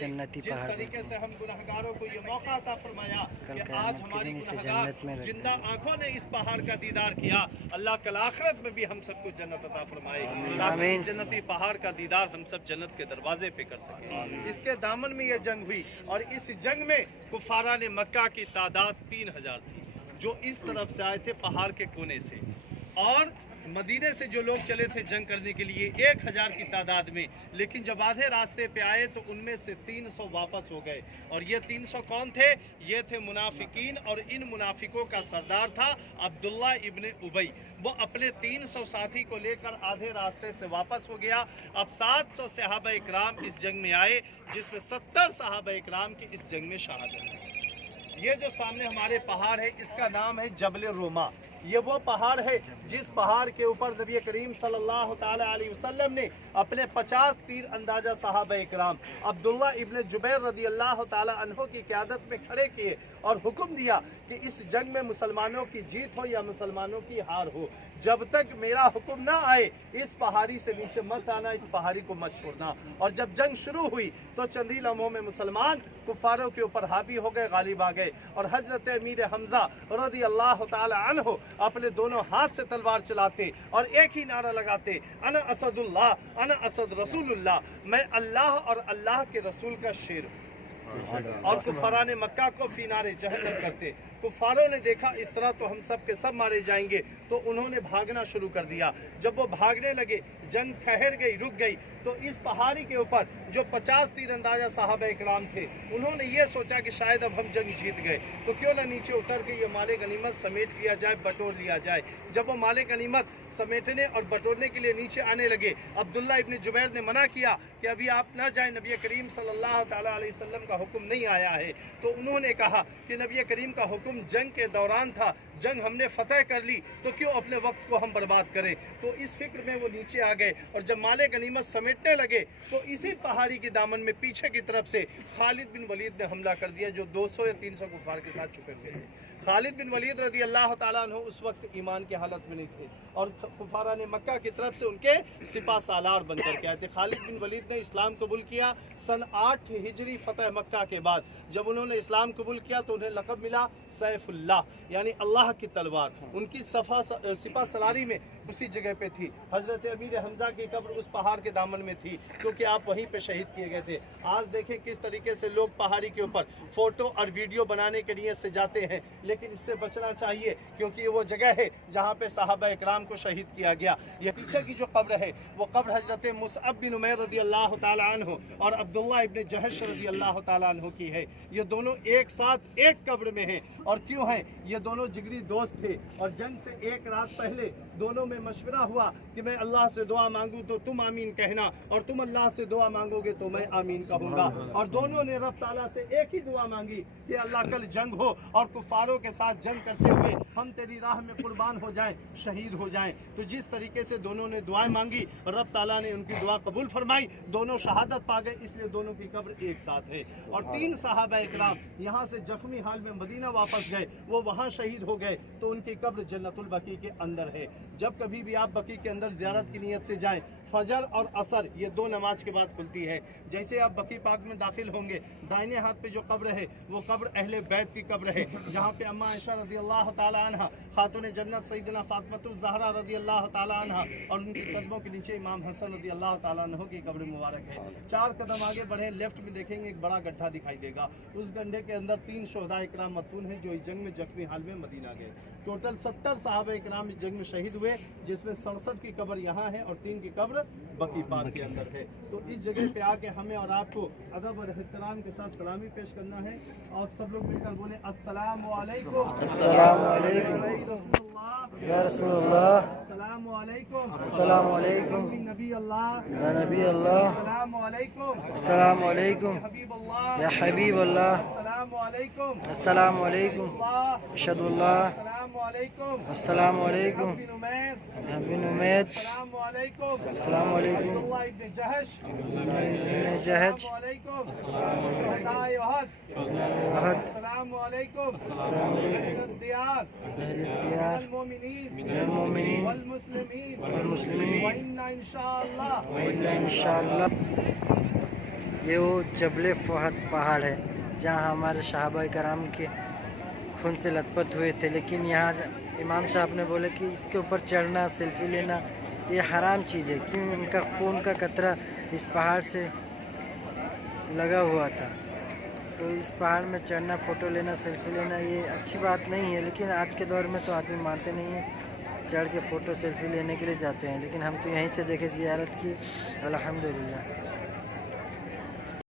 जन्नती जिस पहाड़ तरीके से हम गुनहगारों को ये मौका अता फरमाया कि आज हमारी गुनहगार जिंदा आंखों ने इस पहाड़ का दीदार किया, अल्लाह कल आखिरत में भी हम सबको जन्नत अता फरमाए, ताकि जन्नती पहाड़ का दीदार हम सब जन्नत के दरवाजे पे कर सके। इसके दामन में ये जंग हुई और इस जंग में कुफारा ने मक्का की तादाद 3000 थी, जो इस तरफ से आए थे पहाड़ के कोने से, और मदीने से जो लोग चले थे जंग करने के लिए 1000 की तादाद में, लेकिन जब आधे रास्ते पे आए तो उनमें से 300 वापस हो गए। और ये 300 कौन थे? ये थे मुनाफिकीन, और इन मुनाफिकों का सरदार था अब्दुल्ला इब्ने उबई। वो अपने 300 साथी को लेकर आधे रास्ते से वापस हो गया। अब 700 सहाबा इकराम इस जंग में आए, जिसमें 70 सहाबा इकराम की इस जंग में शहादत हुई। ये जो सामने हमारे पहाड़ है, इसका नाम है जबल रोमा। ये वो पहाड़ है जिस पहाड़ के ऊपर नबी करीम सल्लल्लाहु ताला अलैहि वसल्लम ने अपने 50 तीर अंदाजा सहाबा इकराम अब्दुल्ला इब्ने जुबैर रदी अल्लाह ताला अन्हो की क़यादत में खड़े किए और हुक्म दिया कि इस जंग में मुसलमानों की जीत हो या मुसलमानों की हार हो, जब तक मेरा हुक्म ना आए इस पहाड़ी से नीचे मत आना, इस पहाड़ी को मत छोड़ना। और जब जंग शुरू हुई तो चंद ही लम्हों में मुसलमान कुफारों के ऊपर हावी हो गए, गालिब आ गए, और हजरत अमीर हमजा रदी अल्लाह ताला अन्हो अपने दोनों हाथ से तलवार चलाते और एक ही नारा लगाते, अना असदुल्लाह अना असद रसूलुल्लाह, मैं अल्लाह और अल्लाह के रसूल का शेर हूँ। और कुफारा ने मक्का को फी नारे जहन्नम करते। कुफारों ने देखा इस तरह तो हम सब के सब मारे जाएंगे, तो उन्होंने भागना शुरू कर दिया। जब वो भागने लगे, जंग ठहर गई, रुक गई, तो इस पहाड़ी के ऊपर जो 50 तीर अंदाजा साहब इकराम थे, उन्होंने ये सोचा कि शायद अब हम जंग जीत गए, तो क्यों ना नीचे उतर के ये माले गनीमत समेट लिया जाए, बटोर लिया जाए। जब वो माले गनीमत समेटने और बटोरने के लिए नीचे आने लगे, अब्दुल्ला इब्ने जुबैर ने मना किया कि अभी आप ना जाएं, नबी करीम सल्लल्लाहु ताला अलैहि वसल्लम का हुक्म नहीं आया है। तो उन्होंने कहा कि नबी करीम का हुक्म जंग के दौरान था, जंग हमने फतह कर ली, तो क्यों अपने वक्त को हम बर्बाद करें। तो इस फिक्र में वो नीचे आ गए, और जब माले गनीमत समेटने लगे तो इसी पहाड़ी के दामन में पीछे की तरफ से खालिद बिन वलीद ने हमला कर दिया, जो 200 या 300 कुफार के साथ छुपे हुए थे। खालिद बिन वलीद रदी अल्लाह ताला अन्हु उस वक्त ईमान की हालत में नहीं थे, और कुफारा ने मक्का की तरफ से उनके सिपा सालार बनकर के आए थे। खालिद बिन वलीद ने इस्लाम कबूल किया सन 8 हिजरी फतेह मक्का के बाद। जब उन्होंने इस्लाम कबूल किया तो उन्हें लक़ब मिला सैफुल्लाह, यानी अल्लाह की तलवार। उनकी सिपा सलारी में उसी जगह पे थी। हजरत अमीर हमजा की कब्र उस पहाड़ के दामन में थी, क्योंकि आप वहीं पे शहीद किए गए थे। आज देखें किस तरीके से लोग पहाड़ी के ऊपर फोटो और वीडियो बनाने के नियत से जाते हैं, लेकिन इससे बचना चाहिए, क्योंकि वो जगह है जहाँ पे साहबा इकराम को शहीद किया गया। ये पीछे की जो कब्र है, वो कब्र हजरत मुसअब बिन उमैर रदी अल्लाह ताला अन्हु और अब्दुल्ला इब्ने जहश रदी अल्लाह ताला अन्हु की है। ये दोनों एक साथ एक कब्र में हैं। और क्यों हैं? ये दोनों जिगरी दोस्त थे, और जंग से एक रात पहले दोनों में मशवरा हुआ कि मैं अल्लाह से दुआ मांगूं तो तुम आमीन कहना, और तुम अल्लाह से दुआ मांगोगे तो मैं आमीन कहूँगा। और दोनों ने रब ताला से एक ही दुआ मांगी कि अल्लाह कल जंग हो और कुफारों के साथ जंग करते हुए हम तेरी राह में कुर्बान हो जाएं, शहीद हो जाएं। तो जिस तरीके से दोनों ने दुआएं मांगी, रब ताला ने उनकी दुआ कबूल फरमाई, दोनों शहादत पा गए, इसलिए दोनों की कब्र एक साथ है। और 3 सहाबा इकराम यहाँ से जख्मी हाल में मदीना वापस गए, वो वहाँ शहीद हो गए, तो उनकी कब्र जन्नतुल बकी के अंदर है। जब कभी भी आप बकी के अंदर ज़ियारत की नियत से जाएं, फजर और असर ये 2 नमाज के बाद खुलती है। जैसे आप बकी पाक में दाखिल होंगे, दाहिने हाथ पे जो कब्र है वो कब्र अहले बैत की कब्र है, जहाँ पे अम्मा आयशा रदी अल्लाह ताला अन्हा, खातून जन्नत सैयदना फातिमा ज़हरा रदी अल्लाह ताला अन्हा, और उनके कदमों के नीचे इमाम हसन रदी अल्लाह ताला अन्हु की कब्र मुबारक है। 4 कदम आगे बढ़े, लेफ्ट में देखेंगे एक बड़ा गड्ढा दिखाई देगा। उस गड्ढे के अंदर 3 शोहदा इकराम मदफून हैं, जो इस जंग में जख्मी हाल में मदीना गए। टोटल 70 सहाबा इकराम इस जंग में शहीद हुए, जिसमें 67 की कब्र यहाँ है और 3 की कब्र बकी पाक के अंदर है। तो इस जगह पे आके हमें और आपको अदब और एहतराम के साथ सलामी पेश करना है, और सब लोग मिलकर बोले अस्सलामु अलैकुम। अस्सलामु अलैकुम या रसूलल्लाह, अस्सलामु अलैकुम, अस्सलामु अलैकुम नबी अल्लाह, या नबी अल्लाह, अस्सलामु अलैकुम, अस्सलामु अलैकुम हबीब अल्लाह, या हबीब अल्लाह, अस्सलामु अलैकुम, अस्सलामु अलैकुम, अशहदु अल्लाह, अस्सलामु अलैकुम, अस्सलामु अलैकुम, बिन उमैर, बिन उमैद, अस्सलामु अलैकुम, अस्सलामु अलैकुम, अब्दुल्लाह इब्ने जहश, इब्ने जहज, अस्सलामु अलैकुम, शुहदाए उहद, अहद, अस्सलामु अलैकुम, अस्सलामु अलैकुम, अहलुद दियार, अहल दियार, वल मोमिनीन, मिनल मोमिनीन वल मुस्लिमीन, वल मुस्लिमीन, व इन्ना इंशाअल्लाह व इन्ना इंशाअल्लाह یہ وہ جبل فہد پہاڑ ہے جہاں ہمارے صحابہ کرام کے خون سے لت پت ہوئے تھے، لیکن یہاں امام صاحب نے بولے کہ اس کے اوپر چڑھنا، سیلفی لینا یہ حرام چیز ہے، کیوں ان کا خون کا قطرہ اس پہاڑ سے لگا ہوا تھا، تو اس پہاڑ میں چڑھنا، فوٹو لینا، سیلفی لینا یہ اچھی بات نہیں ہے، لیکن آج کے دور میں تو آدمی مانتے نہیں ہیں، چڑھ کے فوٹو سیلفی لینے کے لیے جاتے ہیں، لیکن ہم تو یہیں سے دیکھے زیارت کی الحمدللہ۔